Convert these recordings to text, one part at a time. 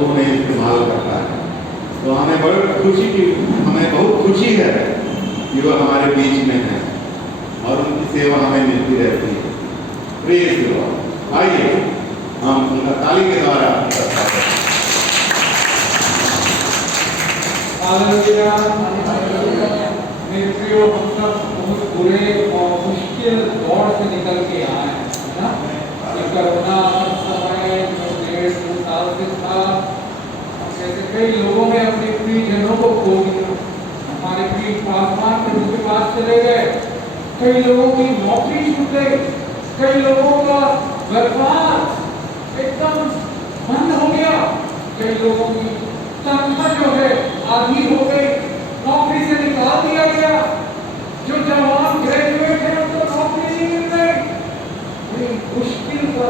वो उन्हें इस्तेमाल करता है। तो हमें बहुत खुशी है कि वो हमारे बीच में है और उनकी सेवा हमें मिलती रहती है। Praise the Lord. आइए हम उनका ताली के द्वारा मेरे प्रियो, हम सब बहुत बुरे और मुश्किल दौर से निकल के आए हैं ना। ये कोरोना समय जो 1.5-2 साल से था, जैसे कई लोगों ने अपने प्रियजनों को खो दिया। हमारे प्रिय पासवान प्रभु के पास चले गए, कई लोगों की नौकरी छूट गई, कई लोगों का व्यापार एकदम बंद हो गया, कई लोगों की तनख्वाह जो है आधी हो गई, नौकरी से निकाल दिया गया। जो जवान ग्रेजुएट है उनको नौकरी नहीं मिल रही। बड़ी मुश्किल का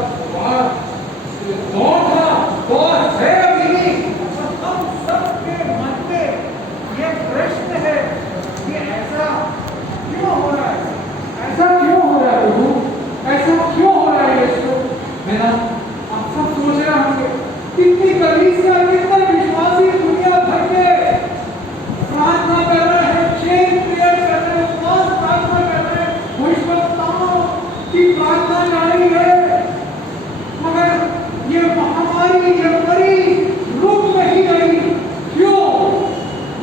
दौर था, दौर है अभी। हम सबके मन में ये प्रश्न है कि ऐसा क्यों हो रहा है, ऐसा क्यों हो रहा है प्रभु, ऐसा क्यों हो रहा है यीशु। मैं ना आप सब सोच रहे होंगे कितनी कलीसिया, कितने विश्वासी दुनिया भर के प्रार्थना कर रहे हैं, चेन प्रेयर कर रहे हैं, उपवास प्रार्थना कर रहे हैं, भविष्यवक्ताओं की प्रार्थना जारी है, मगर ये महामारी, ये बड़ी रुक नहीं गई। क्यों?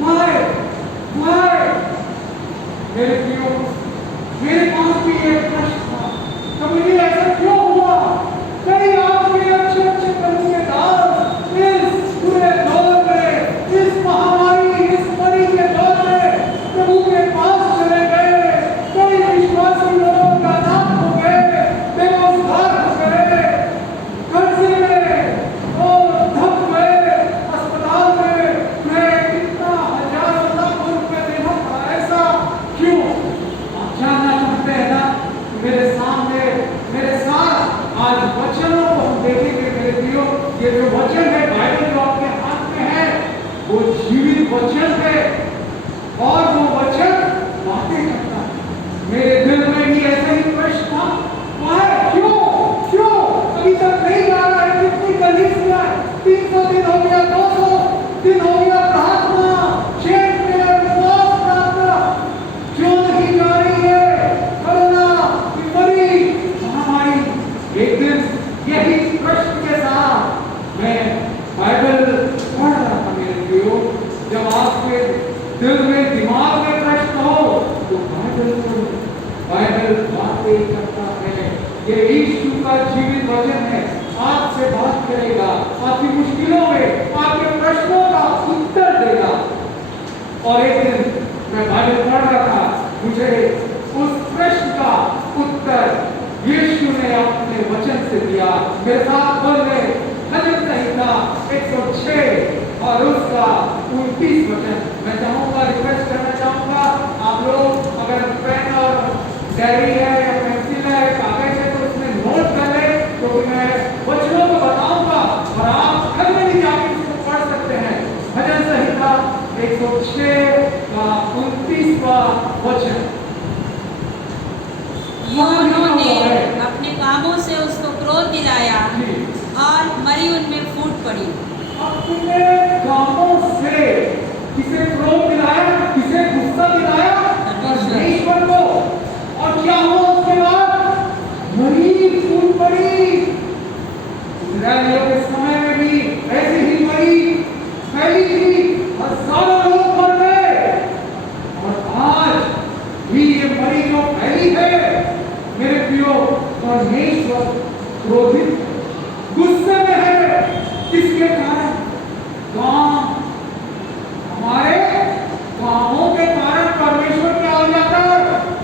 Why? मेरे प्रियो, मेरे पास भी एक प्रश्न था, कभी ऐसा क्यों हुआ? कई आपके अच्छे प्रभु के दास इस पूरे दौर में, इस महामारी, इस मरी के दौर में प्रभु के पास चले गए। कई विश्वासी लोगों का नाम हो गए, बेरोजगार हो गए, कर्जे में और धप गए, अस्पताल में कितना हजारों लाखों रुपए देना पड़ा। ऐसा क्यों? आप जानना चाहते हैं ना? मेरे सामने, मेरे साथ आज वचनों को हम देखेंगे मेरे प्रियो। ये जो वचन है, बाइबल जो आपके हाथ में है, वो जीवित वचन है और वो वचन बातें करता है। मेरे दिल में भी ऐसा ही प्रश्न था, क्यों क्यों अभी तक नहीं आ रहा है? कितनी कलीसिया, 300 दिन हो गया, 200 दिन हो गया, प्रार्थना, चेन प्रेयर, उपवास प्रार्थना क्यों नहीं जा रही है? कोरोना की बड़ी महामारी। एक दिन यही प्रश्न के साथ मैं बाइबल पढ़ रहा था मेरे प्रियो। जब आपके दिल में, दिमाग में प्रश्न हो तो बाइबल पढ़ो। बाइबल बातें करता है। ये यीशु का जीवित वचन है, आपसे बात करेगा, आपकी मुश्किलों में आपके प्रश्नों का उत्तर देगा। और एक दिन मैं बाइबल पढ़ रहा था, मुझे उस प्रश्न का उत्तर यीशु ने अपने वचन से दिया। मेरे साथ बोल रहे भजन संहिता 106 और उसका 29 वचन। मैं चाहूंगा, रिक्वेस्ट करना चाहूंगा, आप लोग अगर पेन और डायरी है या पेंसिल है, कागज है, तो उसमें नोट कर ले, तो मैं वचनों को बताऊंगा और आप घर में भी जाकर इसको पढ़ सकते हैं। भजन संहिता 106 का 29वां वचन। उन्होंने अपने कामों से उसको क्रोध दिलाया और मरी उनमें फूट पड़ी। अपने कामों से किसे क्रोध दिलाया, किसे गुस्सा दिलाया? परमेश्वर को। और क्या हुआ उसके बाद? मरी फूट पड़ी। इस्राएलियों के समय में भी ऐसी ही मरी फैली थी, हजारों लोग मर गए। और आज भी ये मरी जो फैली है मेरे प्रियो, परमेश्वर क्रोधित, गुस्से में है। किसके कारण? काम, हमारे कामों के कारण परमेश्वर क्या हो जाता है?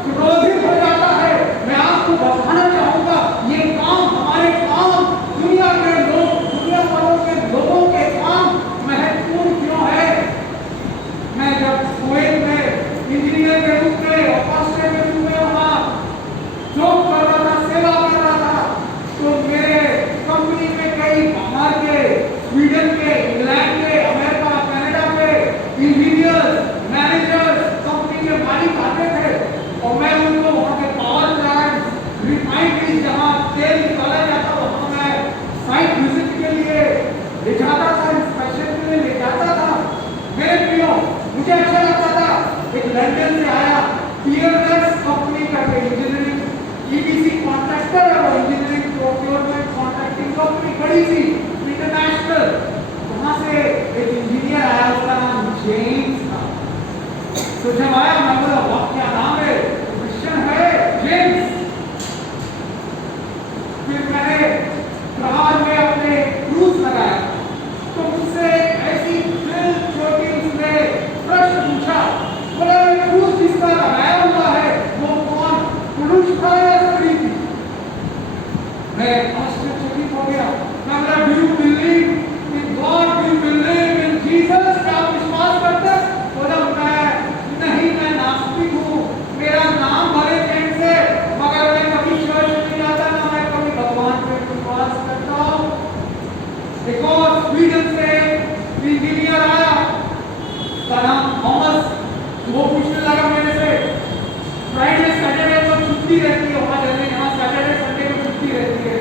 क्रोधित हो जाता है। मैं आपको बताना चाहूंगा, ये काम, हमारे काम, दुनिया के लोग, दुनिया भरों के लोगों के काम महत्वपूर्ण क्यों है? सी इंटरनेशनल, वहां से एक इंजीनियर आया, उसका नाम जेम्स था। तो जब आया मैं बोला वाह क्या नाम है, क्रिश्चियन है जेम्स। फिर मैंने प्रहार में अपने क्रूज लगाया तो मुझसे ऐसी दिल छोटी उसने प्रश्न पूछा, बोला ये क्रूज जिसका लगाया हुआ है वो कौन, पुरुष था या स्त्री थी? मैं आश्चर्यचकित हो गया। मैं बोला do you believe in God, do you believe in Jesus, क्या आप विश्वास करते हैं? बोला मैं नास्तिक हूँ, मेरा नाम भले चैन से, मगर मैं कभी चर्च नहीं जाता, ना मैं कभी भगवान पे विश्वास करता हूँ। एक और स्वीडन से इंजीनियर आया, उसका नाम थॉमस। वो पूछने लगा मेरे से फ्राइडे सैटरडे को छुट्टी रहती है वहाँ जगह, यहाँ सैटरडे संडे को छुट्टी रहती है,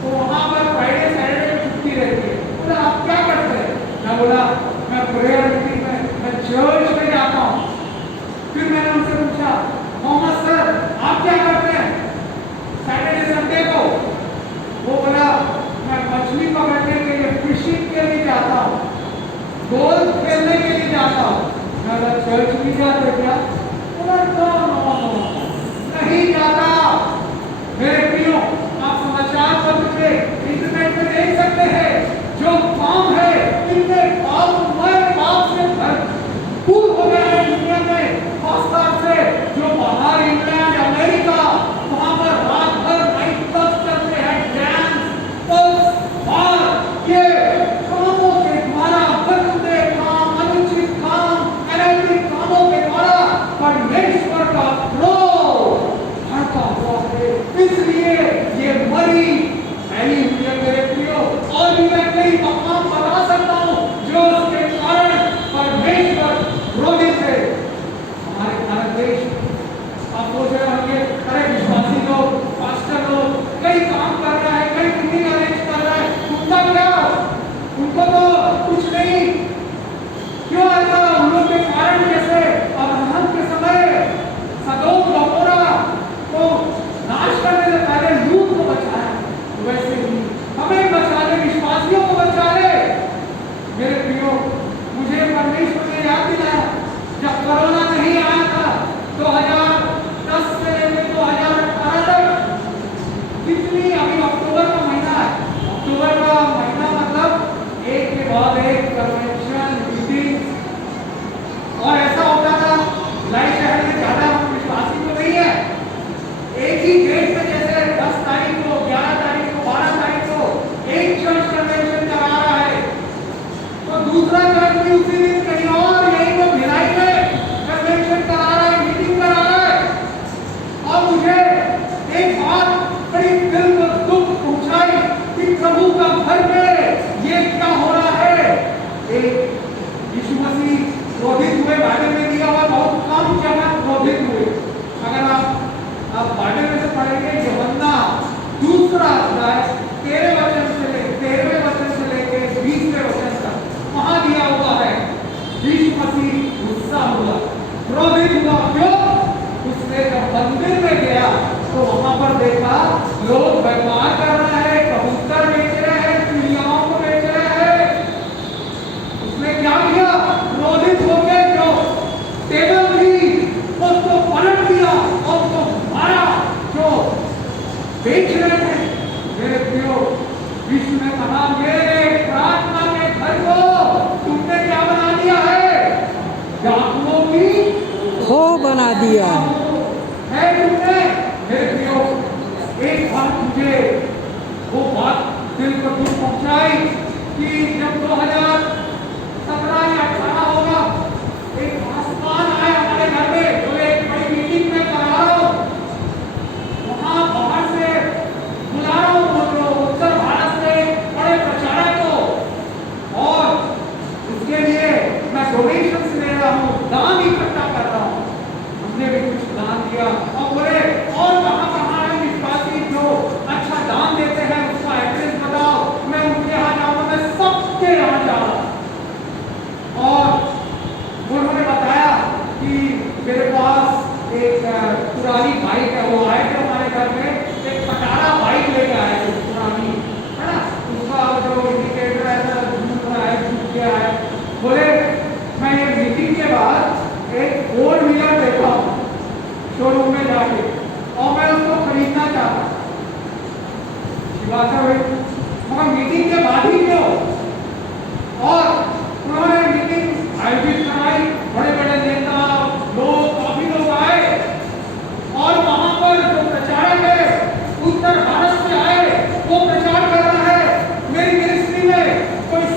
तो वहाँ पर फ्राइडे सैटरडे को छुट्टी रहती है। बोला आप क्या करते हैं? मैं बोला मैं प्रेयर मीटिंग में, मैं चर्च में जाता हूँ। फिर मैंने उनसे पूछा थॉमस सर आप क्या करते हैं सैटरडे संडे को? वो बोला मैं मछली पकड़ने के लिए, फिशिंग के लिए जाता हूँ, गोल्फ खेलने के लिए जाता हूँ। मैं बोला चर्च भी जाते क्या? बोला नो नहीं जाता। मेरे प्रियो, आप समाचार पत्र पे इंटरनेट पे देख सकते हैं जो काम है इनके पाप से भरपूर हो गया है दुनिया में, खासतौर से जो बाहर इंग्लैंड अमेरिका, वहां पर रात भर नाइट क्लब चलते हैं, डांस पल्स बार, ये कामों के द्वारा गंदे काम, अनुचित काम, अनैतिक कामों के द्वारा परमेश्वर का क्रोध भड़का हुआ है। इसलिए ये मरी फैली हुई है मेरे प्रियो। और भी मैं कई मकाम बता सकता हूँ जो उसके कारण परमेश्वर क्रोधित है। हमारे भारत देश, आप सोच रहे होंगे अरे विश्वासी लोग, पास्टर लोग कई काम कर रहा है, कई मीटिंग अरेंज कर रहा है, उनका क्या, उनको तो कुछ नहीं। क्यों ऐसा? उन लोग के कारण जैसे अब्राहम के समय सदोम गमोरा को नाश करने से पहले लूत को बचाया, वैसे ही हमें बचा ले, विश्वासियों को बचा ले। मेरे प्रियो, मुझे परमेश्वर ने याद दिलाया जब कोरोना नहीं आया था 2010 से लेकर 2018 तक, कितनी, अभी अक्टूबर का महीना है, अक्टूबर का महीना मतलब एक के बाद एक कन्वेंशन मीटिंग, और ऐसा होता था लाई शहर में ज्यादा विश्वासी तो नहीं है, एक ही डेट में जैसे 10 तारीख को, 11 तारीख को, 12 तारीख को एक चर्च कन्वेंशन करा रहा है, तो दूसरा चर्च भी उसी दिन कहीं और यहीं पर भिलाई में कन्वेंशन करा रहा है, मीटिंग करा रहा है। और मुझे एक बात बड़ी दिल को दुख पहुंचाई कि प्रभु का घर में ये क्या हो रहा है। एक यीशु मसीह क्रोधित हुए, बाइबल में दिया हुआ बहुत कम जगह क्रोधित हुए। अगर आप बाइबल में से पढ़ेंगे यूहन्ना 2 अध्याय 13वें वचन से लेकर 20वें वचन तक, वहां दिया हुआ है यीशु मसीह गुस्सा हुआ, क्रोधित हुआ। क्यों? उसने जब मंदिर में गया तो वहां पर देखा लोग व्यापार कर रहे हैं, कबूतर बेच रहे हैं, चिड़ियाओं को बेच रहे हैं। उसने क्या किया? क्रोधित होकर जो टेबल थी उसको पलट दिया और उसको मारा जो बेच रहे थे। मेरे प्रियो, विश्व ने कहा मेरे प्रार्थना के घर को तुमने क्या बना दिया है? डाकुओं की खो बना दिया है तुमने। मेरे प्रियो, एक बात मुझे वो बात दिल को दुख पहुंचाई कि जब 2017 या 18 होगा, एक आसमान आया हमारे घर में, जो एक बड़ी मीटिंग में करा रहा हूं, वहां बाहर से बुला रहा हूं उत्तर भारत से बड़े प्रचारक को, और उसके लिए मैं डोनेशन ले रहा हूँ, दान इकट्ठा कर रहा हूँ। हमने भी कुछ दान दिया और बोले और कहाँ है विश्वासी जो अच्छा दान देते हैं उसका एड्रेस बताओ, मैं उनके यहाँ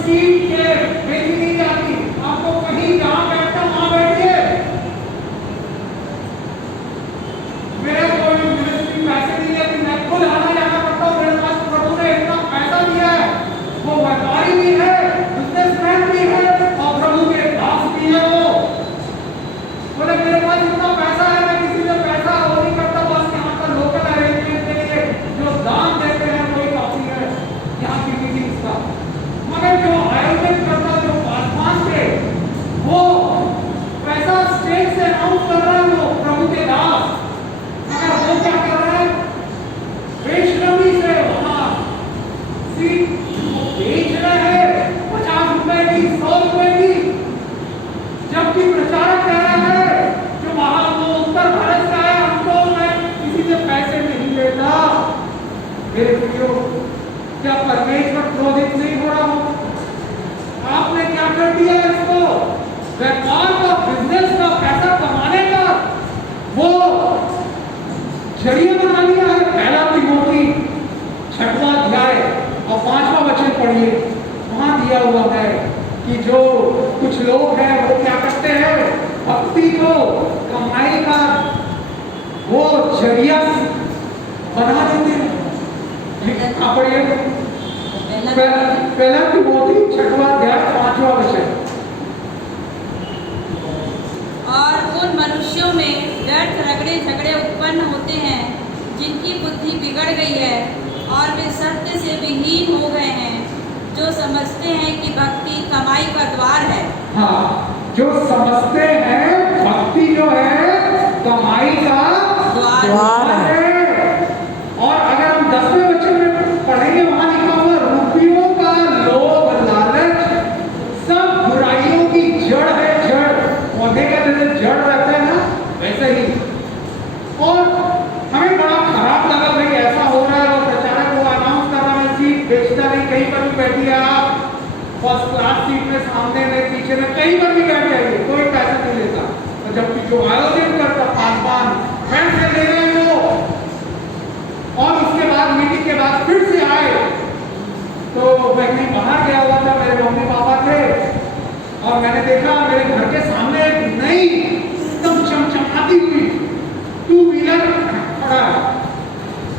सीट के बेची नहीं जाती, आपको कहीं जहां बैठना वहां बैठिए। मेरे कोई मिनिस्ट्री पैसे नहीं है कि मैं खुद आना जाना करता हूँ, मेरे पास प्रभु ने इतना पैसा दिया है, वो व्यापारी भी है, बिजनेसमैन भी है और प्रभु के दास भी है। वो बोले मेरे पास इतना पैसा है, मैं किसी से पैसा वो नहीं करता, बस यहाँ का लोकल अरेंजमेंट के लिए जो दान देते हैं वही काफी है यहाँ की मीटिंग्स का। मगर जो आयोजन करता, जो पासवान पे वो पैसा स्टेज से अनाउंस कर रहा है, वो प्रभु के दास, मगर वो क्या कर रहा है, बेशर्मी से वहां सीट बेच रहे हैं 50 रुपए की, 100 रुपए की, जबकि प्रचारक कह रहा है जो वहां वो उत्तर भारत का है, हमको मैं किसी से पैसे नहीं लेता। मेरे प्रियो, क्या परमेश्वर क्रोधित नहीं हो रहा हो? आपने क्या कर दिया इसको? व्यापार का, बिजनेस का, पैसा कमाने का वो जरिया बना लिया है। पहला तिमोथी 6वां अध्याय और 5वां वचन पढ़िए, वहां दिया हुआ है कि जो कुछ लोग हैं वो क्या करते हैं, भक्ति को कमाई का वो जरिया बना देते हैं। लिखा पढ़िए, पहला तिमोथी 6वां अध्याय 5वां वचन। और उन मनुष्यों में व्यर्थ रगड़े झगड़े उत्पन्न होते हैं जिनकी बुद्धि बिगड़ गई है और वे सत्य से विहीन हो गए हैं, जो समझते हैं कि भक्ति कमाई का द्वार है। हाँ, जो समझते हैं भक्ति जो है कमाई का द्वार है। और अगर हम 10वें वचन में पढ़ेंगे, वहां लिखा हुआ रुपयों का लोभ लालच सब बुराइयों की जड़ है। जड़, पौधे का जैसे जड़ रहता है ना, वैसे ही। और हमें बड़ा खराब लगा, भाई ऐसा हो रहा है, और प्रचारक वो अनाउंस कर रहा है सीट बेचता नहीं, कहीं पर भी बैठिए आप, फर्स्ट क्लास सीट में, सामने में, पीछे में, कहीं पर भी बैठ जाइए, कोई पैसा नहीं लेता। और जबकि जो आयोजन करता पासवान पैसे ले रहे हैं वो, और उसके बाद मीटिंग के बाद फिर से आए, तो मैं कहीं बाहर गया हुआ था, मेरे मम्मी पापा थे, और मैंने देखा मेरे घर के सामने एक नई एकदम चमचमाती हुई 2 व्हीलर खड़ा है।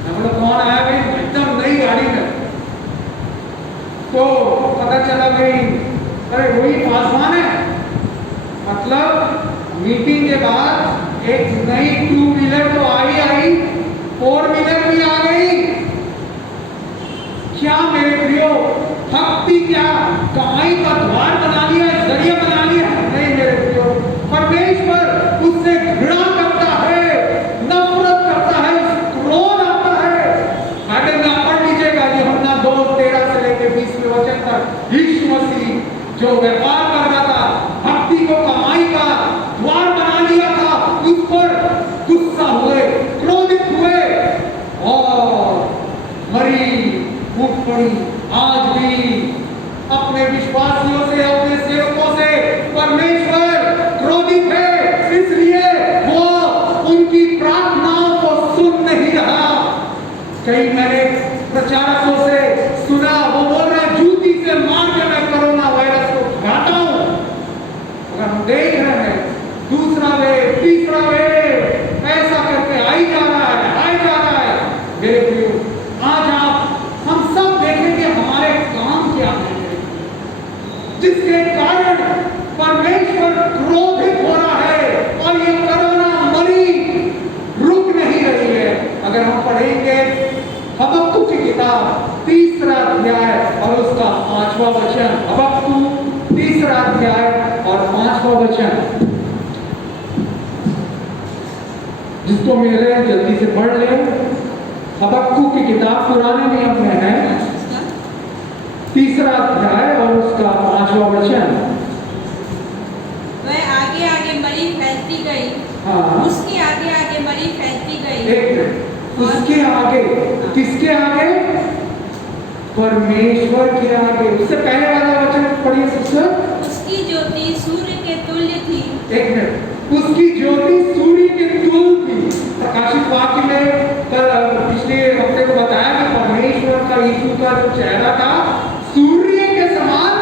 मैं बोला कौन आया भाई, एकदम नई गाड़ी में। तो पता चला भाई, अरे वही पासवान है। मतलब मीटिंग के बाद एक नई 2 व्हीलर तो आई, 4 व्हीलर भी आ गई। क्या मेरे प्रियो, भक्ति क्या कमाई का द्वार बना लिया, जरिया बना लिया? नहीं मेरे प्रियो, परमेश्वर उससे घृणा करता है, नफरत करता है, क्रोध आता है। अगर ना पढ़ लीजिएगा यूहन्ना 2:13 से लेकर 20वें वचन तक, यीशु मसीह जो व्यापार कर रहा था, भक्ति को कमाई का द्वार बना लिया था, उस पर गुस्सा हुए, क्रोधित हुए और मरी उठ पड़ी। आज भी अपने विश्वासियों से, अपने सेवकों से परमेश्वर क्रोधित है, इसलिए वो उनकी प्रार्थनाओं को सुन नहीं रहा। कई मैंने प्रचारकों से सुना, वो बोल रहे हैं जूती से मार के मैं कोरोना वायरस को भगाता हूं। अगर हम देख रहे हैं दूसरा वेव, तीसरा वेव ऐसा करके आई जा रहा है। मेरे प्रियो, आज हम सब देखेंगे हमारे काम क्या है, जिसके कारण परमेश्वर क्रोधित हो रहा है और ये कोरोना मरी रुक नहीं रही है। अगर हम पढ़ेंगे हबक्कू की किताब 3रा अध्याय और उसका 5वां वचन, हबक्कू 3रा अध्याय और 5वां वचन, जिसको मेरे जल्दी से पढ़ ले। हबक्कू की किताब पुराने नियम में है, 3रा अध्याय और उसका 5वां वचन। वह आगे आगे मरी फैलती गई, हाँ, उसके आगे आगे मरी फैलती गई। एक मिनट, उसके आगे, किसके आगे? परमेश्वर के आगे। उससे पहले वाला वचन पढ़िए सिस्टर। उसकी ज्योति सूर्य के तुल्य थी। एक मिनट, उसकी ज्योति सूर्य के तुल्य थी। प्रकाशित वाक्य में पिछले हफ्ते को बताया कि परमेश्वर का, यीशु का जो चेहरा था सूर्य के समान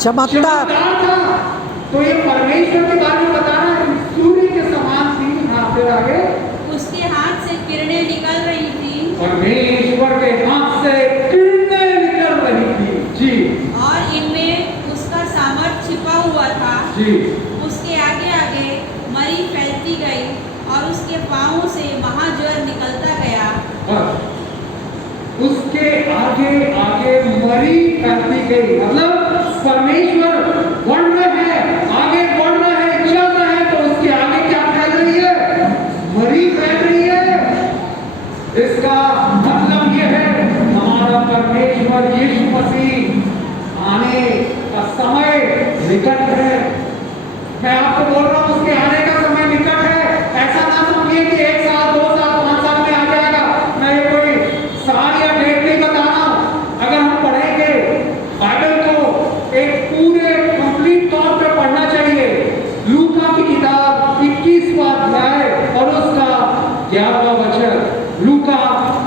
चमकदार था। तो ये परमेश्वर के बारे में बता रहा है, सूर्य के समान थी। हाँ, फिर आगे उसके हाथ से किरणें निकल रही थी परमेश्वर के हाथ से किरणें निकल रही थी जी। और इनमें उसका सामर्थ छिपा हुआ था जी। उसके आगे आगे मरी फैलती गई और उसके पाँवों से महाज्वर निकलता गया। बस उसके आगे आगे मरी फैलती गई, मतलब परमेश्वर बढ़ रहे हैं, आगे बढ़ रहे हैं, चल रहे हैं, तो उसके आगे क्या फैल रही है? मरी फैल रही है। इसका मतलब ये है हमारा परमेश्वर यीशु मसीह आने का समय निकट है। मैं आपको बोल रहा हूँ उसके आने का समय निकट है। ऐसा ना समझिए कि 1 साल 2 साल 5 साल में आ जाएगा। मैं ये कोई साल या डेट नहीं बता रहा हूँ। अगर हम पढ़ेंगे बाइबल को एक पूरे कंप्लीट तौर पे पढ़ना चाहिए। लूका की किताब 21वां अध्याय और उसका 11वां वचन। लूका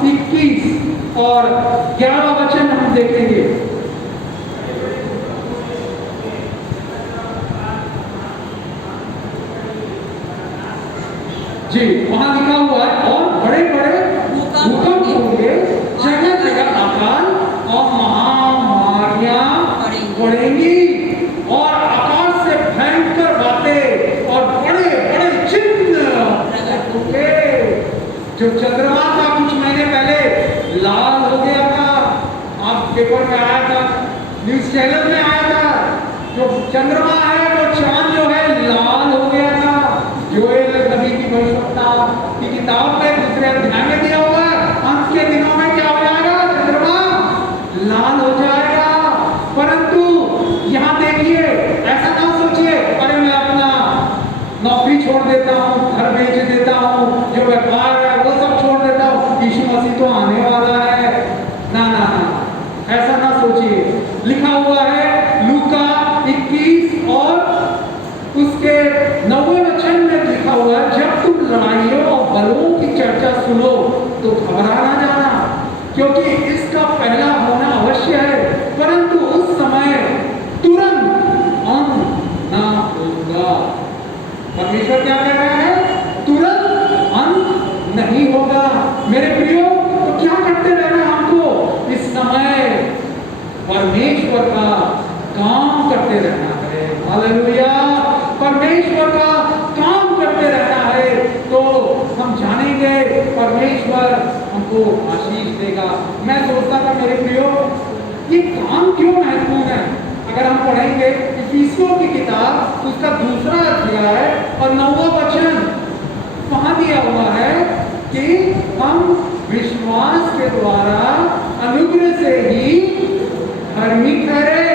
21 और 11वां वचन हम देखेंगे। जी, वहां लिखा हुआ है और बड़े बड़े भूकंप होंगे, जगह जगह अकाल और महामारियां पड़ेंगी और आकाश से भयंकर बातें और बड़े बड़े चिन्ह होंगे। जो चंद्रमा था कुछ महीने पहले लाल हो गया था, आप पेपर में आया था, न्यूज चैनल में आया था। जो चंद्रमा है वो चांद जो है लाल हो गया था। योएल नबी की भविष्यवाणी की किताब में दूसरे अध्याय में दिया हुआ है, अंत के दिनों में क्या हो जाएगा? चंद्रमा लाल हो जाएगा। परंतु यहाँ देखिए, ऐसा ना सोचिए अरे मैं अपना नौकरी छोड़ देता हूँ, घर बेच देता हूँ, जो व्यापार है वो सब छोड़ देता हूँ, यीशु मसीह तो आने वाला है। ना ना ना, ऐसा ना सोचिए। लिखा हुआ है लूका 21 और उसके 9वें वचन में लिखा हुआ है, जब तुम लड़ाइयों और बलों की चर्चा सुनो तो घबरा ना जाना, क्योंकि इसका पहला होना अवश्य है, परंतु उस समय तुरंत अंत ना होगा। परमेश्वर क्या कह रहा है? तुरंत अंत नहीं होगा। मेरे प्रियो, तो क्या करते रहना हमको? इस समय परमेश्वर का काम करते रहना है। हालेलुया। परमेश्वर का काम करते रहना है तो हम जानेंगे परमेश्वर हमको आशीष देगा। मैं सोचता था मेरे प्रियो, ये काम क्यों महत्वपूर्ण है? अगर हम पढ़ेंगे इफिसियों की किताब उसका 2वां अध्याय और 9वां वचन, वहां दिया हुआ है कि हम विश्वास के द्वारा अनुग्रह से ही धर्मी ठहरे,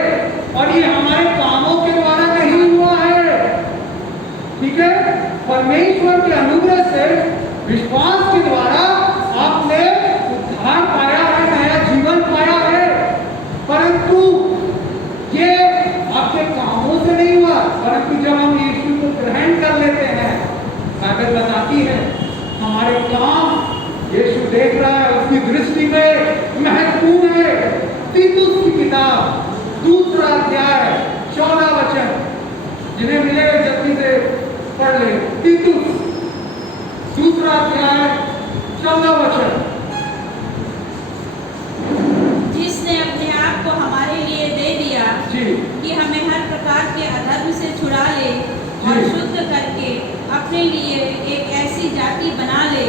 और ये हमारे कामों के द्वारा नहीं हुआ है। ठीक है? परमेश्वर के अनुग्रह से विश्वास के द्वारा आपने उद्धार पाया है, नया जीवन पाया है, परंतु ये आपके कामों से नहीं हुआ। परंतु जब हम यीशु को ग्रहण कर लेते हैं, बाइबल बताती है हमारे काम यीशु देख रहा है, उसकी दृष्टि में महत्वपूर्ण है। तीतुस की किताब 2वां अध्याय 14 वचन, जिन्हें मिलेगा जल्दी से पढ़ ले। तीतुस 2वां अध्याय 14 वचन। जिसने अपने आप को हमारे लिए दे दिया जी। कि हमें हर प्रकार के अधर्म से छुड़ा ले और जी। शुद्ध करके अपने लिए एक ऐसी जाति बना ले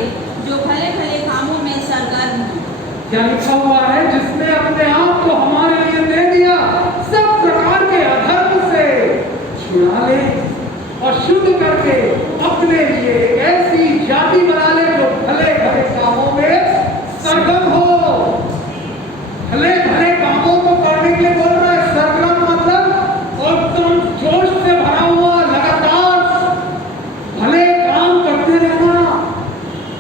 जो भले भले कामों में सरगर्म हो। क्या लिखा हुआ है? जिसने अपने आप को हमारे लिए दे दिया, सब प्रकार के अधर्म से छुड़ा ले और शुद्ध करके अपने लिए एक ऐसी जाति बना ले जो भले भले कामों में सरगर्म हो। भले भले कामों को करने के लिए बोल रहा है। सरगर्म मतलब एकदम जोश से भरा हुआ, लगातार भले काम करते रहना।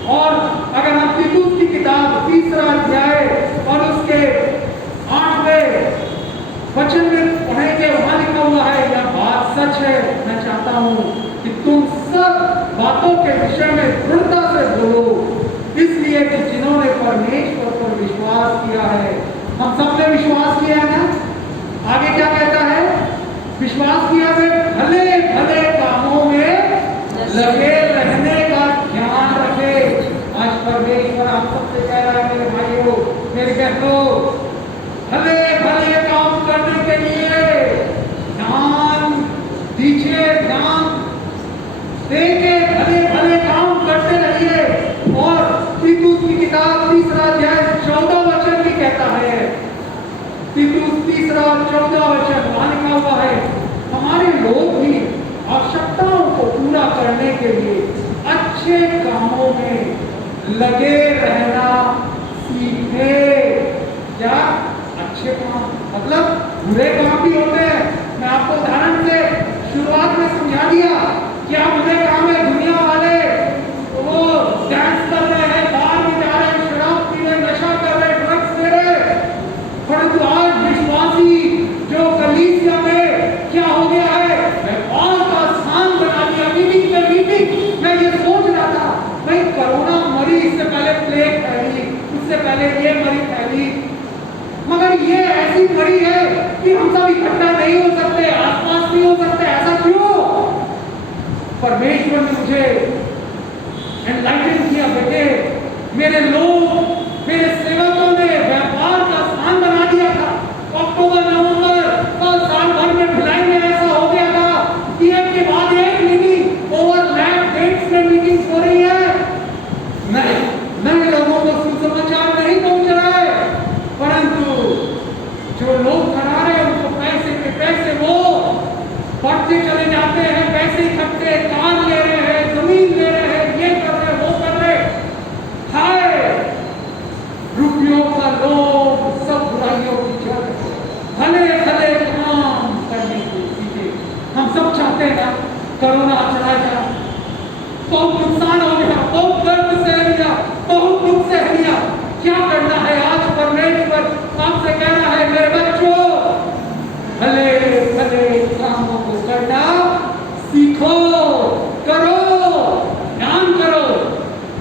और अगर हम तीतुस की किताब 3वां अध्याय और उसके 8वें वचन में पढ़ेंगे, वहां लिखा हुआ है यह बात सच है, मैं चाहता हूं कि तुम सब बातों के विषय में दृढ़ता से बोलो, इसलिए कि जिन्होंने परमेश्वर पर विश्वास किया है। हम सबने विश्वास किया है ना? आगे क्या कहता है? विश्वास किया वे भले भले कामों में लगे रहने का ध्यान रखे। आज परमेश्वर आप सबसे कह रहा है मेरे भाइयों, मेरे बहनों, भले भले काम करने के लिए ध्यान दीजिए, ध्यान देके भले भले काम करते रहिए। और तीतुस की किताब 3 अध्याय 14 वचन भी कहता है, तीतुस 3:14 वहां लिखा हुआ है, हमारे लोग भी आवश्यकताओं को पूरा करने के लिए अच्छे कामों में लगे रहना सीखे। क्या अच्छे काम मतलब बुरे काम भी होते हैं। मैं आपको उदाहरण से शुरुआत में समझा दिया, क्या बुरे काम है। दुनिया वाले वो डांस कर रहे हैं, बाहर में जा रहे हैं, शराब पी रहे, नशा कर रहे, ड्रग्स ले रहे। परंतु आज विश्वासी जो कलीसिया में क्या हो गया है, व्यापार का स्थान बना दिया। मीटिंग मैं ये सोच रहा था, भाई कोरोना मरी, इससे पहले प्लेग फैली, उससे पहले ये मरी फैली, मगर ये ऐसी मरी है कि हम सब इकट्ठा नहीं हो सकते, आसपास नहीं हो सकते। ऐसा क्यों? परमेश्वर ने मुझे एनलाइटन किया, बेटे मेरे लोग, मेरे सेवकों ने व्यापार का स्थान बना दिया था। अक्टूबर नवंबर और साल भर में भिलाई में ऐसा हो गया था कि एक के बाद एक मीटिंग, ओवरलैप डेट्स में मीटिंग हो रही है। नए लोगों को सुसमाचार नहीं पहुंच रहा है, परंतु जो लोग खड़ा रहे उनको पैसे पे पैसे वो बढ़ते चले जाते हैं। पैसे इकट्ठे, कार ले रहे हैं, जमीन ले रहे हैं, ये कर रहे, वो कर रहे। हाय रुपयों का लोभ, सब बुराइयों की जड़। भले भले काम करने की सीखे। हम सब चाहते हैं ना कोरोना चला जाए, बहुत नुकसान हो गया, बहुत दर्द सह लिया, बहुत दुख सह लिया। क्या करना है? आज परमेश्वर आपसे कह रहा है, मेरे बच्चों भले भले कामों को करना सीखो, करो, ध्यान करो।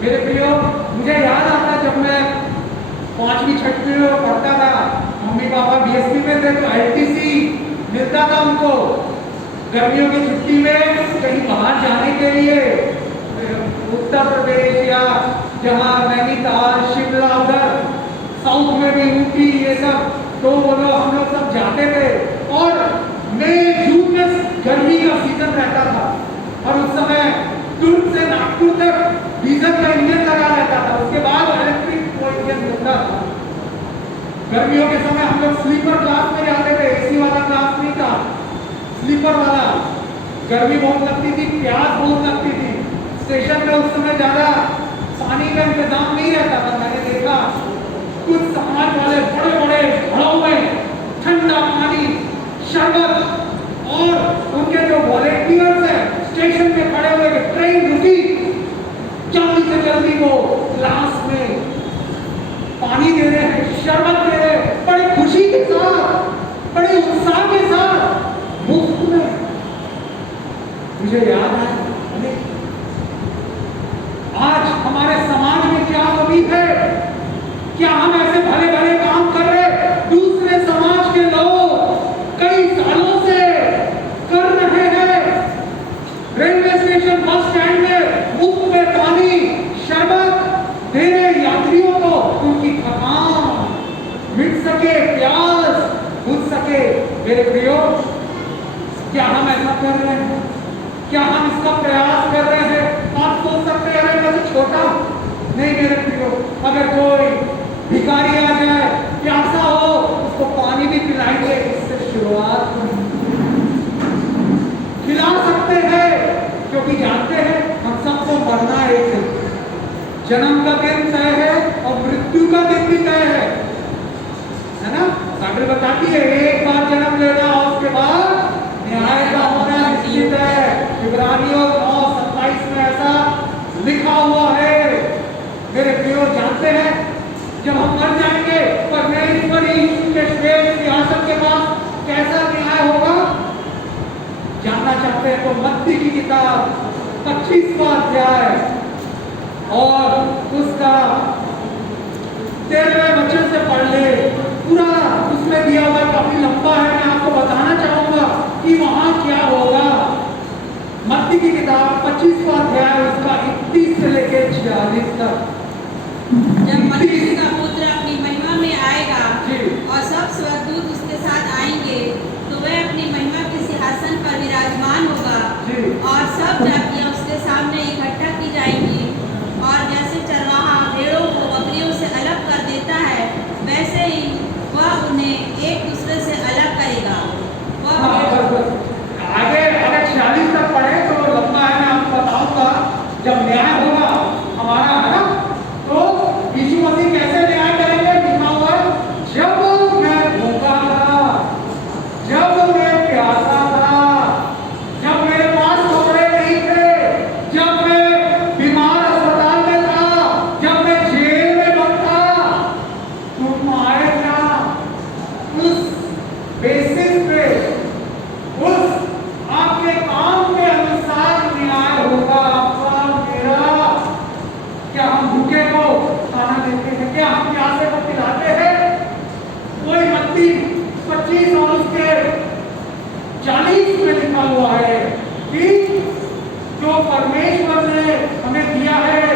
मेरे प्रियो, मुझे याद आता जब मैं 5वीं 6वीं में पढ़ता था, मम्मी पापा बीएसपी में थे, तो एलटीसी मिलता था उनको गर्मियों की छुट्टी में कहीं बाहर जाने के लिए, उत्तर प्रदेश या जहाँ नैनीताल, शिमला, उधर साउथ में भी ऊटी, ये सब। तो वो लोग हम लोग सब जाते थे और मई जून में गर्मी का सीजन रहता था और उस समय दुर्ग से नागपुर तक डीजल का इंजन लगा रहता था, उसके बाद इलेक्ट्रिक इंजन होता था। गर्मियों के समय हम लोग स्लीपर क्लास में जाते थे, एसी वाला क्लास नहीं था, स्लीपर वाला। गर्मी बहुत लगती थी, प्यास बहुत लगती थी। स्टेशन में उस समय ज्यादा पानी का इंतजाम नहीं रहता था। मैंने देखा कुछ समाज वाले बड़े बड़े घड़ों में ठंडा पानी, शरबत और उनके जो वॉलेंटियर्स हैं स्टेशन में खड़े हुए, ट्रेन रुकी, जल्दी से जल्दी वो ग्लास में पानी दे रहे हैं, शरबत दे रहे हैं, बड़ी खुशी के साथ, बड़े उत्साह के साथ, मुफ्त में। मुझे याद है आज हमारे समाज में क्या कमी है? क्या हम ऐसे भले भले काम कर रहे, दूसरे समाज के लोग कई सालों से कर रहे हैं। रेलवे स्टेशन, बस स्टैंड में मुफ्त में पानी, शरबत दे रहे यात्रियों को, उनकी थकान मिट सके, प्यास बुझ सके। मेरे प्रियो, क्या हम ऐसा कर रहे हैं? क्या हम इसका प्रयास कर रहे हैं? आप सोच सकते हैं अरे मैं तो छोटा नहीं। मेरे प्रियो, अगर कोई भिखारी आ जाए, प्यासा हो, उसको पानी भी पिलाएंगे, इससे शुरुआत खिला सकते हैं, क्योंकि जानते हैं हम सबको मरना एक दिन। जन्म का दिन तय है और मृत्यु का दिन भी तय है ना? बाइबल बताती है एक बार जन्म लेना और उसके बाद न्याय का होना निश्चित है। इब्रानियों 9:27 में ऐसा लिखा हुआ है। मेरे प्रियो, जानते हैं जब हम मर जाएंगे परमेश्वर यीशु के श्वेत सिंहासन के पास कैसा न्याय होगा जानना चाहते हैं तो मत्ती की किताब 25वां अध्याय और उसका 13वें वचन से पढ़ ले। पूरा उसमें दिया हुआ काफी लंबा है। मैं आपको बताना चाहूंगा कि वहां जब मैं प्यासा था, जब मेरे पास कपड़े नहीं थे, जब मैं बीमार अस्पताल में था, जब मैं जेल में बंद था, तुम आए क्या? उस बेसिस पे, उस आपके काम के अनुसार न्याय होगा आपका मेरा। क्या हम भूखे को खाना देते हैं? क्या हम प्यासे को पिलाते हैं? कोई व्यक्ति 25 और उसके 40 में लिखा हुआ है कि जो परमेश्वर ने हमें दिया है,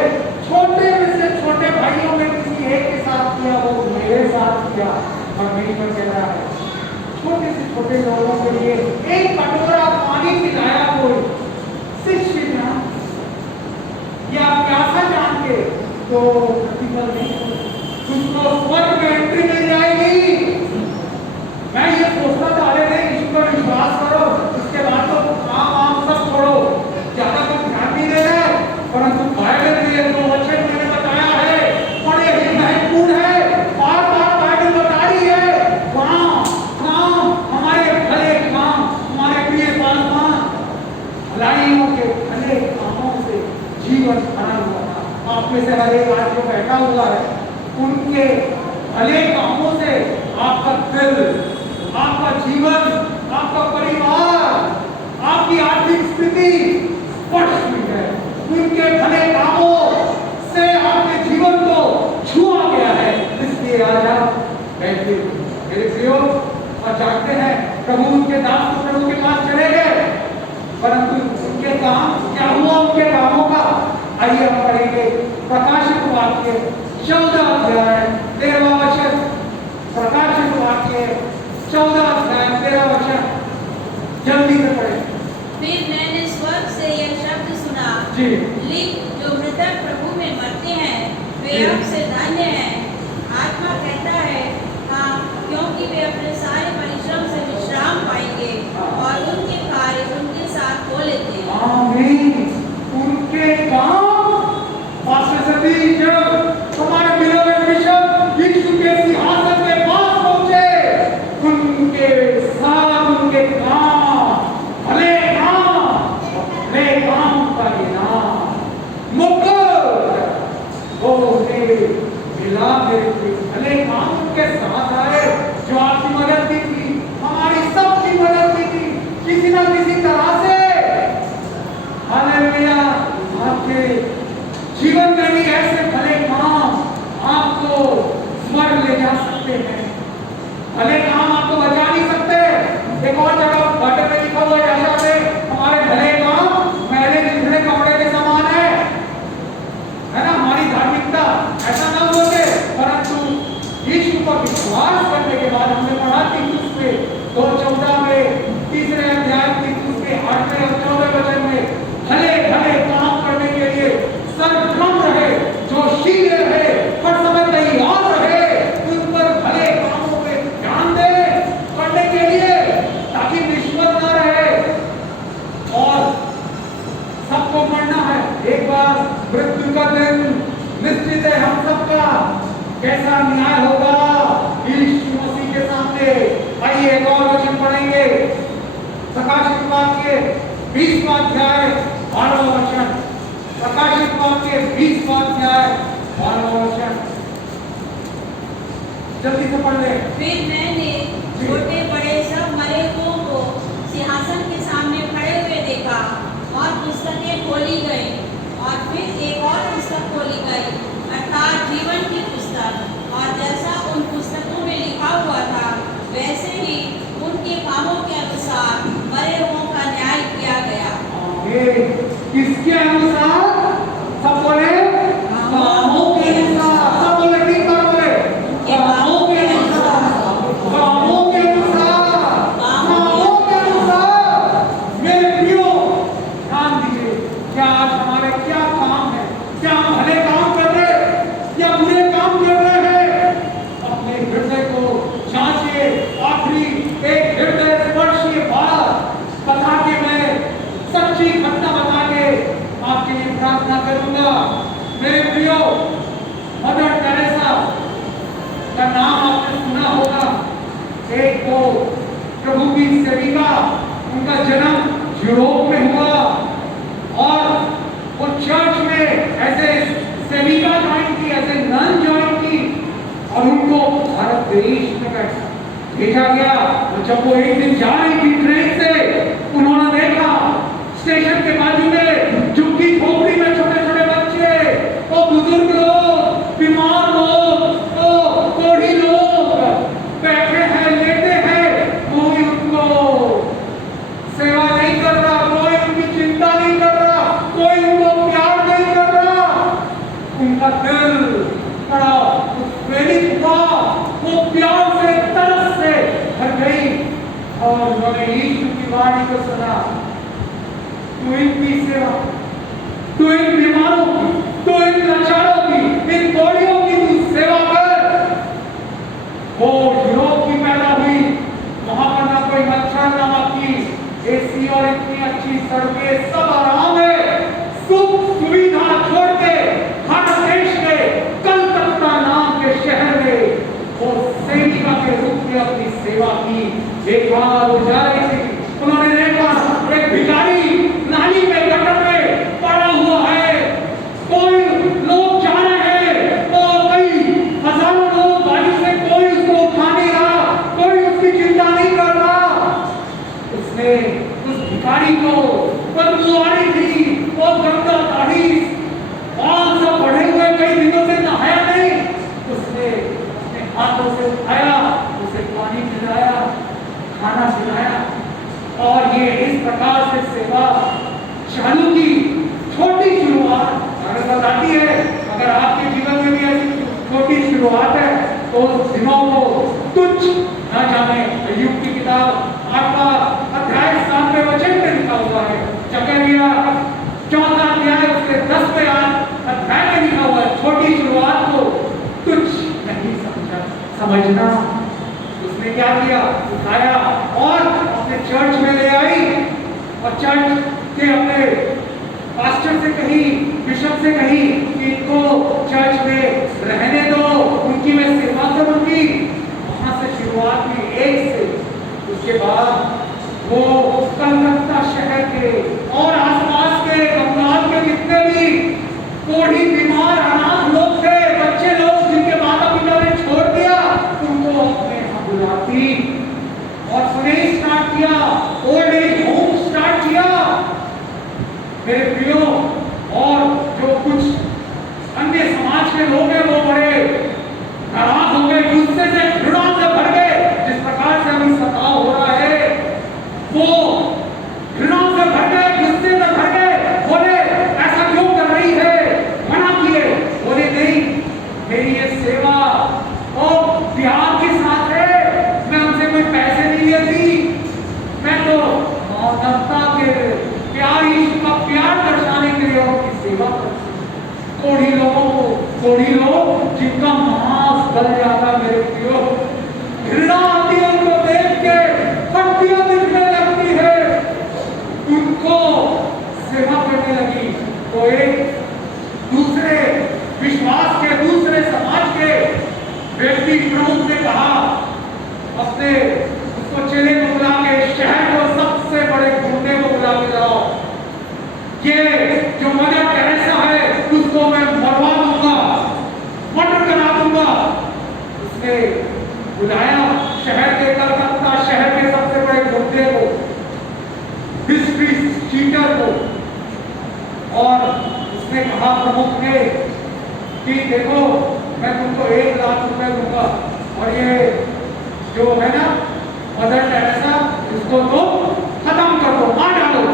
छोटे में से छोटे भाइयों में किसी एक के साथ किया, वो मेरे साथ किया। परमेश्वर कह रहा है छोटे से छोटे लोगों के लिए एक कटोरा पानी पिलाया कोई शिष्य ना, या प्यासा जान के तो प्रतिफल नहीं, उसको स्वर्ग में एंट्री मिल जाएगी। मैं ये सोचता था, अरे नहीं, ईश्वर पर विश्वास करो, उसके बाद तो काम सब छोड़ो, ज्यादा कुछ ध्यान नहीं दे रहे। परंतु बाइबल में जो वचन मैंने बताया है बड़े ही महत्वपूर्ण है, बार बार बाइबल बता रही है। काम हमारे भले काम, हमारे प्रिय पालमान भलाइयों के भले कामों से जीवन भरा हुआ था। आप में से हर एक आज जो बैठा हुआ है, उनके भले कामों से आपका दिल, आपका जीवन, आपका परिवार, आपकी आर्थिक स्थिति स्पष्ट हुई है। उनके भले कामों से आपके जीवन को छुआ गया है। इसलिए आज आप बैठे मेरे प्रियो और जानते हैं प्रभु उनके दास तो प्रभु के पास चले गए, परंतु उनके काम क्या हुआ? उनके कामों का आइए हम पढ़ेंगे प्रकाशित वाक्य 14 अध्याय 13वां वचन। प्रकाशित वाक्य 14 अध्याय 13 वचन, जल्दी से पढ़ें। फिर मैंने स्वर्ग से यह शब्द सुना, जी। लिख, जो मृतक प्रभु में मरते हैं वे जी। अब से धन्य हैं। आत्मा कहता है हाँ, क्योंकि वे अपने सारे परिश्रम से विश्राम पाएंगे और उनके कार्य उनके साथ हो लेते हैं। आमीन। उनके काम पास्टर सभी जब हमारे बिलोवेड बिशप यीशु के सिंहासन के पास पहुंचे, उनके साथ उनके काम, भले काम का इनाम मुकुट वो उन्हें मिला। भले काम उनके साथ आए, जो आपकी मदद की थी, हमारी सबकी मदद की थी किसी न किसी तरह से। हालेलुया। आपके जीवन में भी ऐसे भले काम आपको स्वर्ग ले जा सकते हैं। भले काम आपको बचा नहीं सकते। एक और जगह बाइबल में लिखा हुआ है, ऐसा है हमारे भले काम मैले चिथड़े कपड़े के समान है ना? हमारी धार्मिकता ऐसा ना बोले, परंतु यीशु पर विश्वास करने के बाद हमने पढ़ा तीतुस में 2:14 में, तीसरे अध्याय तीतुस के 8वें और 14वें वचन में, भले भले काम करने के लिए सरगर्म रहे, जोशीले रहे, हर समय तैयार रहे, उन पर भले कामों पे ध्यान दे करने के लिए, ताकि रिश्वत ना रहे। और सबको मरना है, एक बार मृत्यु का दिन निश्चित है हम सबका। कैसा न्याय होगा यीशु मसीह के सामने। आइए एक और वचन पढ़ेंगे, प्रकाशित वाक्य 20वां अध्याय 12वां वचन। प्रकाशित वाक्य 20वां अध्याय 12वां वचन, जल्दी से पढ़ ले। फिर मैंने छोटे बड़े सब मरे हुओं को सिंहासन के सामने खड़े हुए देखा और पुस्तकें खोली गई, और फिर एक और पुस्तक खोली गई, अर्थात जीवन की पुस्तक। और जैसा उन पुस्तकों में लिखा हुआ था, वैसे ही उनके कामों के अनुसार मरे हुओं का न्याय किया गया। किसके अनुसार? सब बोले कामों के अनुसार। सब बोले ठीक बात बोले, कामों के अनुसार, कामों के अनुसार, कामों के अनुसार। मेरे प्रियो ध्यान दीजिए, क्या आज हमारे क्या काम है? क्या हम भले काम कर रहे या बुरे काम कर रहे हैं? अपने हृदय को जांचिए। आखिरी एक हृदय स्पर्शी बात बता के मैं सच्ची घटना बता के आपके लिए प्रार्थना करूंगा। मेरे प्रियो, मदर टेरेसा का नाम आपने सुना होगा। एक तो प्रभु की सेविका, उनका जन्म यूरोप में हुआ और वो चर्च में ऐसे सेविका ज्वाइन की, ऐसे नन ज्वाइन की और उनको भारत देश में भेजा गया। और जब वो एक दिन जा रही थी ट्रेन से, उन्होंने देखा स्टेशन के बाजू में झुग्गी झोपड़ी में छोटे छोटे बच्चे, वो बुजुर्ग लोग, बीमार लोग, वो कोढ़ी लोग बैठे हैं, लेटे हैं। कोई उनको सेवा नहीं कर रहा, कोई उनकी चिंता नहीं कर रहा, कोई उनको प्यार नहीं कर रहा। उनका दिल बड़ा उत्प्रेरित हुआ, वो प्यार से, तरस से भर गई और उन्होंने यीशु की वाणी को सुना, तू इनकी सेवा, तू इन बीमारों की, तू इन लाचारों की, इन कोढ़ियों की तू सेवा कर। वो यूरोप की पैदा हुई, वहां पर ना कोई मच्छर ना मक्खी, एसी और इतनी अच्छी सड़कें, सब आराम है। सुख सुविधा छोड़ के भारत देश के कलकत्ता नाम के शहर में वो सेविका के रूप में अपनी सेवा की। एक बार वो जा रही थी, उन्होंने देखा एक भिखारी नाली में गटर में पड़ा हुआ है, कोई लोग जा रहे हैं और कई हजारों लोग बाजू से, कोई उसको उठा नहीं रहा, कोई उसकी चिंता नहीं कर रहा। उसने उस भिखारी को, बदबू आ रही थी, वो गंदा दाढ़ी, बाल सब बढ़े हुए, कई दिनों से नहाया नहीं, उसने अपने हाथों से उठाया, उसे पानी पिलाया, खाना खिलाया और ये इस प्रकार से सेवा चालू की। छोटी शुरुआत हमें बताती है, अगर आपके जीवन में भी ऐसी छोटी शुरुआत है तो उस दिनों को तुच्छ न जाने। अय्यूब की किताब 8वां अध्याय 7वें वचन में लिखा हुआ है, जकरिया 4वां अध्याय उसके 10वें अध्याय में लिखा हुआ है, छोटी शुरुआत को तुच्छ नहीं समझना। उसने क्या किया, उठाया और अपने चर्च में ले आई और चर्च के अपने पास्टर से कही, बिशप से कही कि इनको चर्च में रहने दो, उनकी मैं सेवा करूंगी। वहां से शुरुआत हुई, एक से। उसके बाद वो कलकत्ता शहर के और आसपास के बंगाल के जितने भी कोढ़ी, बीमार, अनाथ लोग थे, बच्चे लोग जिनके माता पिता ने छोड़ दिया, उनको अपने यहाँ बुलाती और सुनेश स्टार्ट किया, ओल्ड एज होम स्टार्ट किया। मेरे प्रियो, और जो कुछ अन्य समाज के लोग हैं वो बड़े नाराज हो गए, गुस्से से, घृणा से भर गए। जिस प्रकार से अभी सताव हो रहा है, वो घृणा से भर गए, गुस्से से भर गए, बोले ऐसा क्यों कर रही है, मना किए, बोले नहीं, मेरी ये सेवा और प्यार के साथ है, मैं उनसे कोई पैसे नहीं लेती, मैं तो मानवता के प्यार, ईश्वर का प्यार दर्शाने के लिए उनकी सेवा करती हूं। कोढ़ी लोगों को, कोढ़ी लोग जिनका मांस गल जाता, मेरे प्रियो, घृणा आती है उनको देख के, हड्डियां दिखने लगती है, उनको सेवा करने लगी। तो एक दूसरे विश्वास के, दूसरे समाज के व्यक्ति प्रमुख ने कहा, अपने उसको चेले को बुला के, शहर को सबसे बड़े गुंडे को बुला के लाओ, ये जो मदर टेरेसा है उसको मैं मरवा दूंगा, मर्डर करा दूंगा। उसने बुलाया शहर के, कलकत्ता शहर के सबसे बड़े गुंडे को, हिस्ट्री चीटर को, और उसने कहा प्रमुख ने कि देखो मैं तुमको 1 लाख रुपए दूंगा और ये जो है ना मदर टेरेसा, इसको तो खत्म कर दो, मार डालो।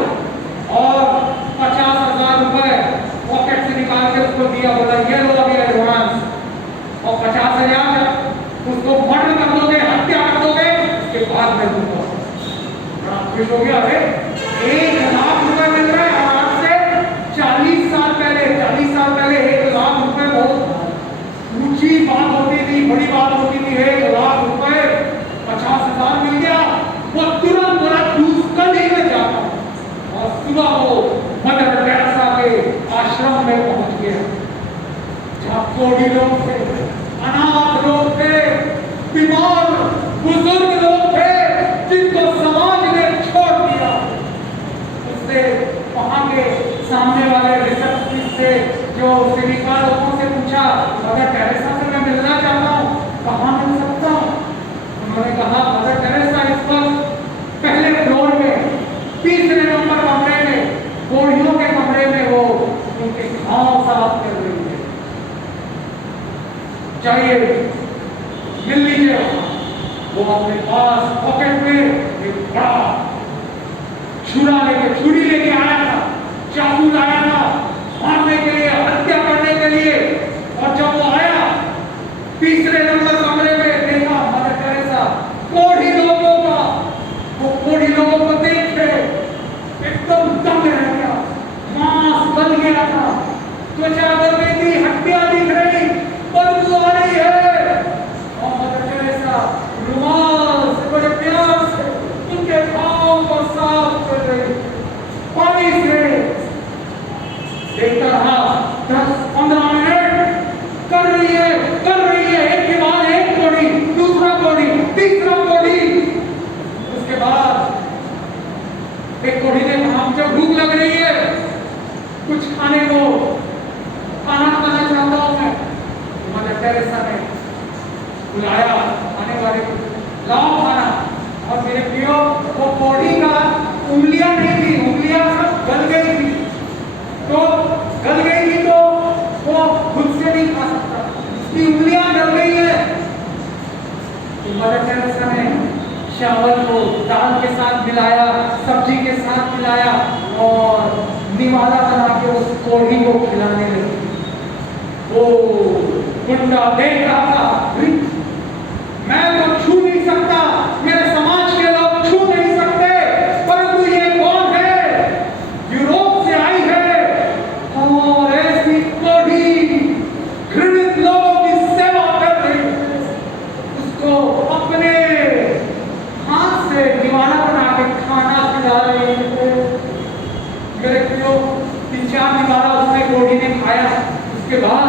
और 50,000 रुपए पॉकेट से निकाल के उसको दिया, बोला ये लो अभी एडवांस, और 50,000 उसको मर्डर कर दोगे, हत्या कर दोगे, उसके बाद मैं दूंगा। बड़ा खुश हो गया। अरे 1 लाख रुपए मिल रहे हैं, आज से 40 साल पहले 1 लाख रुपए बहुत ऊंची बात होती थी, बड़ी बात होती थी। 1 लाख रुपए 50,000 मिल गया, वो तुरंत बोला कल ही में जाता हूं, और सुबह वो मदर टेरेसा के आश्रम में पहुंच गया, जहां कोढ़ी लोग थे, अनाथ लोग थे, बीमार बुजुर्ग लोग थे, जिनको समाज ने जाइए मिल लीजिए। वो अपने पास पॉकेट में एक बड़ा छुरी लेके आया था, चाकू लाया था मारने के लिए, हत्या करने के लिए। और जब वो आया तीसरे नंबर कमरे में, देखा मदर टेरेसा कोढ़ी लोगों का, वो कोढ़ी लोगों को देख के एकदम दंग रह गया, मांस गल गया था, त्वचा गल गई थी, हड्डियां दिख रही, बदबू आ रही है। और मदर टेरेसा रुमाल से बड़े प्यार से उनके पांव को साफ कर रही, पानी से। देखता रहा 10-15 मिनट, कर रही है एक के बाद एक कोड़ी, दूसरा कोड़ी, तीसरा कोड़ी। उसके बाद एक कोड़ी ने कहा मुझे भूख लग रही है, कुछ खाने को, खाना खाना चाहता हूं मैं। मदर टेरेसा ने बुलाया खाने वाले को, लाओ खाना। और मेरे प्रियो वो कोड़ी का उंगलियां नहीं थी, उंगलियां सब गल गई थी। तो गल गई थी तो वो खुद से नहीं खा सकता, उसकी उंगलियां गल गई है। तो मदर टेरेसा ने चावल को दाल के साथ मिलाया, सब्जी के साथ मिलाया और निवाला बना के उस कोढ़ी को खिलाने लगी। वो गुंडा देख रहा था, मैं तो छू नहीं सकता, मेरे समाज के लोग छू नहीं सकते, परंतु ये कौन है? यूरोप से आई है और ऐसी कोढ़ी घृणित लोगों की सेवा कर रही है, उसको अपने हाथ से निवाला बना के खाना खिला रही है। मेरे प्रियो 3-4 निवाला उसने कोढ़ी ने खाया। उसके बाद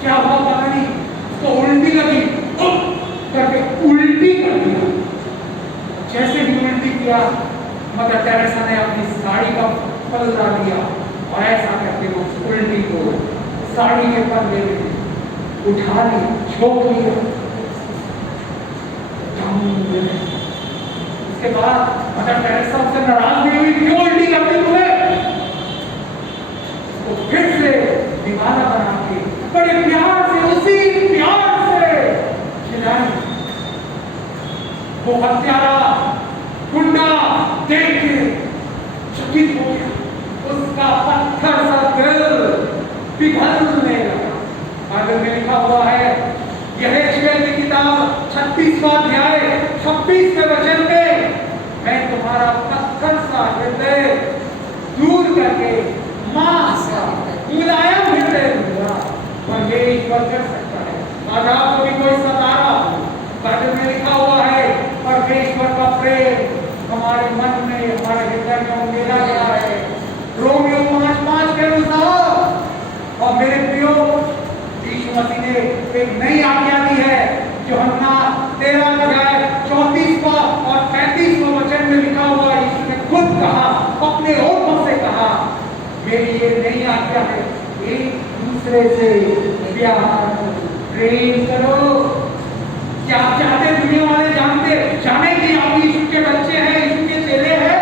क्या हुआ पता नहीं, उसको उल्टी लगी, करके उल्टी कर दिया। जैसे ही उल्टी किया, मदर टेरेसा ने अपनी साड़ी का पल्ला लिया और ऐसा करके उस उल्टी को साड़ी के पल्ले में उठा लिया, छोड़ लिया। उसके बाद मदर टेरेसा उससे नाराज नहीं हुई, क्यों उल्टी करती तुम्हें? उसको फिर से दीवाना बना के बड़े प्यार से, उसी प्यार से खिलाई। वो हत्यारा गुंडा देख के चकित हो गया, उसका पत्थर सा दिल पिघलने लगा। बाइबल में लिखा हुआ है, यहेजकेल की किताब 36वां अध्याय 26वें वचन में, मैं तुम्हारा पत्थर सा हृदय दूर करके मांस का मुलायम हृदय दूंगा। और ये ईश्वर कर सकता है। आज आपको भी कोई सता रहा हो, बाइबल में लिखा हुआ है, परमेश्वर का प्रेम हमारे मन में, हमारे हृदय में उमेरा गया है, रोमियो 5:5 के अनुसार। और मेरे प्रियो, यीशु मसीह ने एक नई आज्ञा दी है, यूहन्ना 13 अध्याय 34वां और 35वां वचन में लिखा हुआ, यीशु ने खुद कहा, अपने होठों से कहा, मेरी ये नई आज्ञा है, एक दूसरे से प्यार प्रेम करो। क्या आप चाहते दुनिया वाले जाने कि आप यीशु के बच्चे हैं, यीशु के चेले हैं?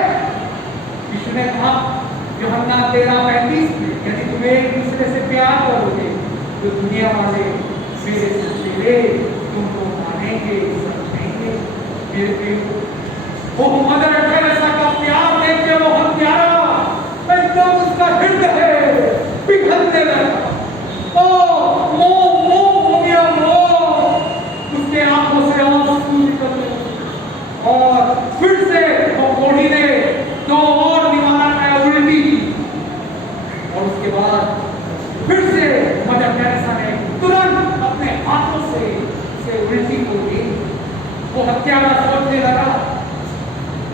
यीशु ने कहा यूहन्ना 13:35 में, यदि तुम एक दूसरे से प्यार करोगे तो दुनिया वाले मेरे चेले तुमको मानेंगे, समझेंगे। मेरे प्रियो, वो मदर टेरेसा का प्यार देख के वो हत्यारा एकदम उसका हृदय पिघलने लगा। मोह हो गया, उसके आंखों से आंसू निकलने लगे। और फिर से वो कोढ़ी ने 2 और निवाला खाया, उल्टी की। और उसके बाद फिर से मदर टेरेसा ने तुरंत अपने हाथों से उल्टी को दी। वो हत्यारा सोचने लगा,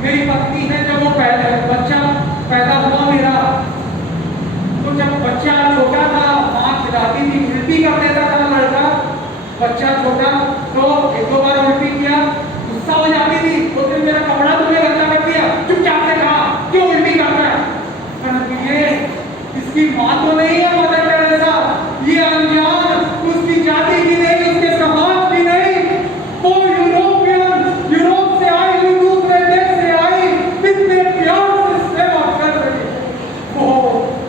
मेरी पत्नी है, जब वो बच्चा पैदा हुआ मेरा, तो जब बच्चा छोटा था, माँ खिलाती थी, उल्टी कर देता था लड़का। बच्चा छोटा तो 1-2 बार उल्टी किया, गुस्सा हो जाती थी, तो फिर मेरा कपड़ा तुमने गंदा कर दिया, चुपचाप से कहा क्यों उल्टी करता है? परंतु ये इसकी माँ तो नहीं है मदर टेरेसा, ये अनजान, उसकी जाति की नहीं, उसके समाज की नहीं, वो यूरोप से आई हुई, दूसरे देश से आई, इतने प्यार से सेवा कर रही है। वो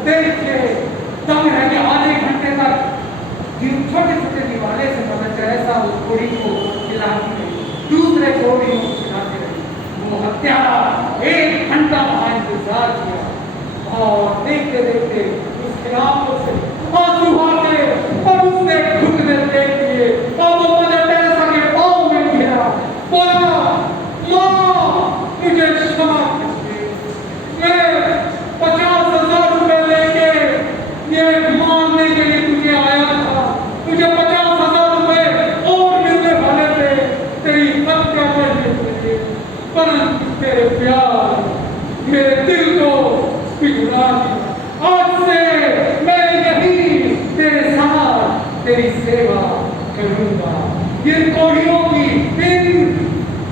देख के दंग रह गया। आधे घंटे तक बना दिया और देखते देखते उसके आंखों से आंसू आ गए और उसने घुटने टेक दिए और वो मदर टेरेसा के पांव में गिरा, बोला, माँ मुझे क्षमा कीजिए, मैं 50,000 रुपए लेके ये मांगने के लिए तुझे आया था, मुझे 50,000 रुपए और मिलने वाले थे तेरी हत्या करने के लिए, परंतु तेरे प्यार मेरे दिल को पिघला दिया। आज से मैं यही तेरे साथ तेरी सेवा करूंगा। इन कोढ़ियों की, इन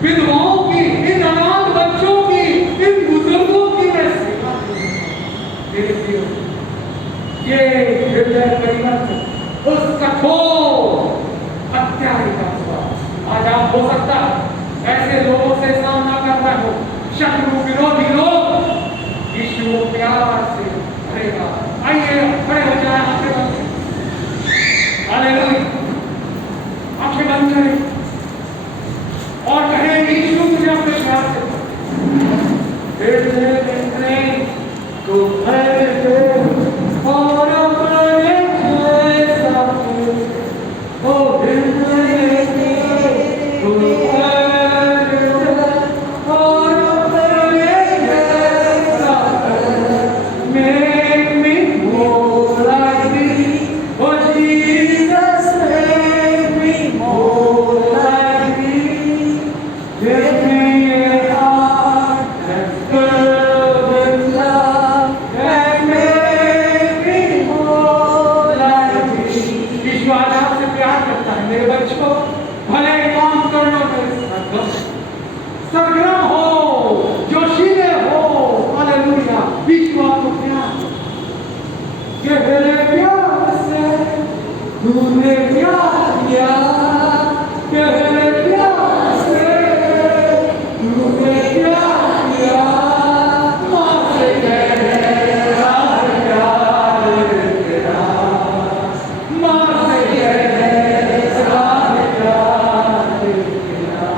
विधवाओं की, इन अनाथ बच्चों की, इन बुजुर्गों की मैं सेवा करूंगा। मेरे प्रियो, ये हृदय परिवर्तन उस कठोर हत्यारे का हुआ। आज आप हो सकता ऐसे लोगों से सामना कर रहे हो, शत्रु विरोधी लोग, यीशु वो प्यार से भरेगा। आइए खड़े हो जाए, आंखें बंद करें, हालेलुया, आंखें बंद करें और कहें, यीशु मुझे अपने प्यार से को भर दे और अपने जैसा ओ हृदय को भर दे और अपने जैसा make me more like thee, oh Jesus, make me more like thee, give me a heart that's filled with love and make me more like thee। यीशु आज आपसे प्यार करता है मेरे बच्चों, भले काम करना मेरे साथ सरगर्म हो, जोशीले हो, हालेलुया, यीशु आपको प्यार गहरे प्यार से तूने प्यार किया, गहरे प्यार से तूने प्यार किया, माँ से गहरा प्यार तेरा, माँ से गहरा प्यार तेरा।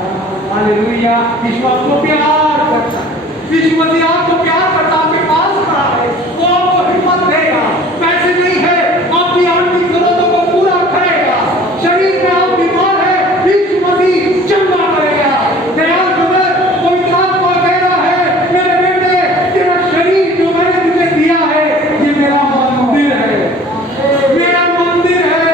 हालेलुया, यीशु आपको प्यार करता है, यीशु मसीह आपको प्यार करता है, आपके पास खड़ा है, वो आपको हिम्मत देगा, पैसे नहीं है, आपकी आर्थिक जरूरतों को पूरा करेगा, शरीर में आप बीमार है, यीशु मसीह चंगा करेगा। दयाल जुगर पवित्र आत्मा कह रहा है, मेरे बेटे तेरा शरीर जो मैंने तुझे दिया है ये मेरा मंदिर है, मेरा मंदिर है,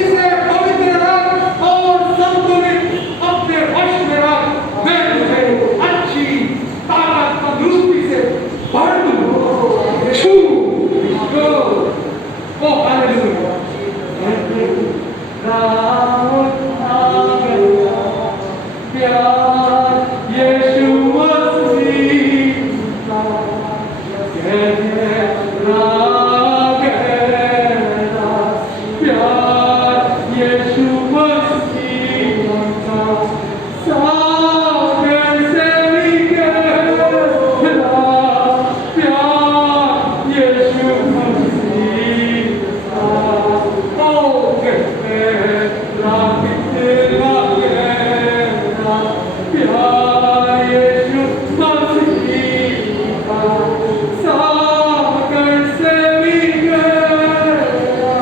इसे पवित्र रख और संतुलित अपने वश में रख, मैं तुझे अच्छी ताकत तंदुरुस्ती से भर दूं। छू गो ओ हालेलुया, प्यार यीशु मसीह का गहरा गहरा प्यार यीशु मसीह का सागर से भी गहरा प्यार यीशु मसीह का ओ गहरा कितना गहरा प्यार यीशु मसीह का सागर से भी गहरा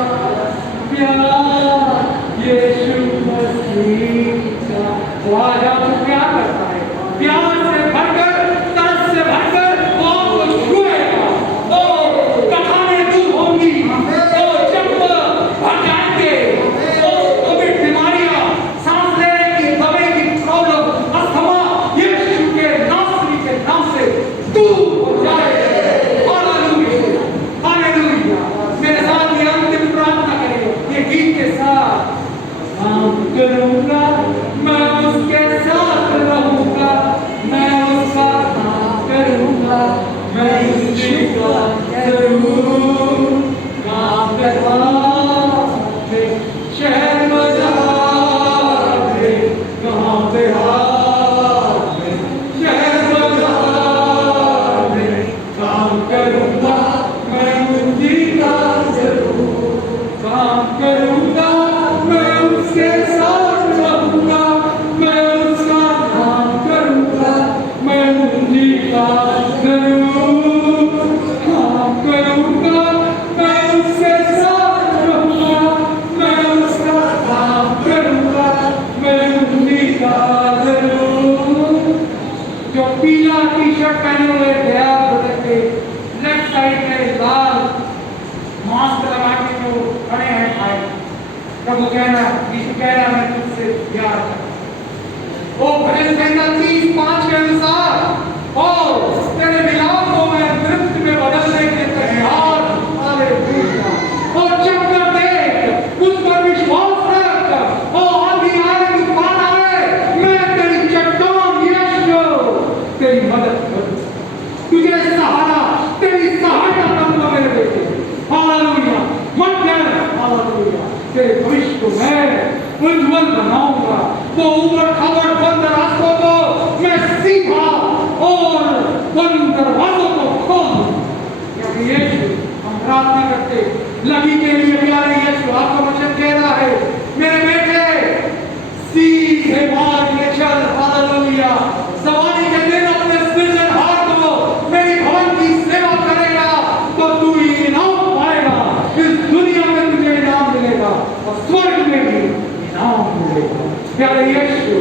प्यार यीशु मसीह का। वो आज आपको प्यार करता है, प्यार से भरकर, तरस से भरकर वो आपको छुएगा, ओ कठानें दूर होंगी, ओ जख्म भर जाएंगे, ओ कोविड बीमारियां, सांस लेने की दमे की प्रॉब्लम, अस्थमा यीशु के नासरी के नाम से दूर हो जाए। हालेलुया, हालेलुया, मेरे साथ ये अंतिम प्रार्थना करें, ये गीत के साथ काम करूंगा, मैं उसके साथ रहूंगा, मैं उसका काम करूंगा, मैं यीशु का जरूर काम करवाऊंगा, शहर बाजार में, कहाँ पे हाथ में, शहर बाजार में काम करूंगा, मैं उसी का जरूर काम करूंगा, मैं उसके साथ रहूंगा, मैं उसका काम करूंगा, मैं उसी का जरूर जो पीला टी शर्ट पहने हुए दयाल ब्रदर के लेफ्ट साइड में लाल मास्क लगा के जो खड़े हैं भाई, प्रभु कहना, यीशु कहना, मैं तुझसे प्यार करता हूं। ओ भजन संहिता 30:5 के अनुसार और तेरे मिलाप को मैं नृत्य में बदलने के लिए तैयार। हालेलुया। और चक्कर देख, उस पर विश्वास रख, और आंधी आए, तूफान आए, मैं तेरी चट्टान यीशु तेरी मदद करूं, तुझे सहारा, तेरी सहायता करूंगा मेरे बेटे। हालेलुया। मत डर। हालेलुया। तेरे भविष्य को मैं उज्जवल बनाऊंगा। वो ऊपर खबर बंद रास्तों को मैं सीधा और बंद दरवाजों को खोल दूंगा। यीशु, हम प्रार्थना करते, लगी के लिए प्यारे यीशु, आपका वचन कह रहा है, मेरे बेटे सीधे मार्ग में चल। हालेलुया। सवारी के दिन अपने सृजनहार को मेरी भवन की सेवा करेगा तो तू इनाम पाएगा। इस दुनिया में तुझे इनाम मिलेगा और स्वर्ग में भी इनाम मिलेगा। प्यारे यीशु,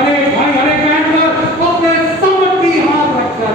अनेक भाई, अनेक बहन पर अपने समर्थी हाथ रखकर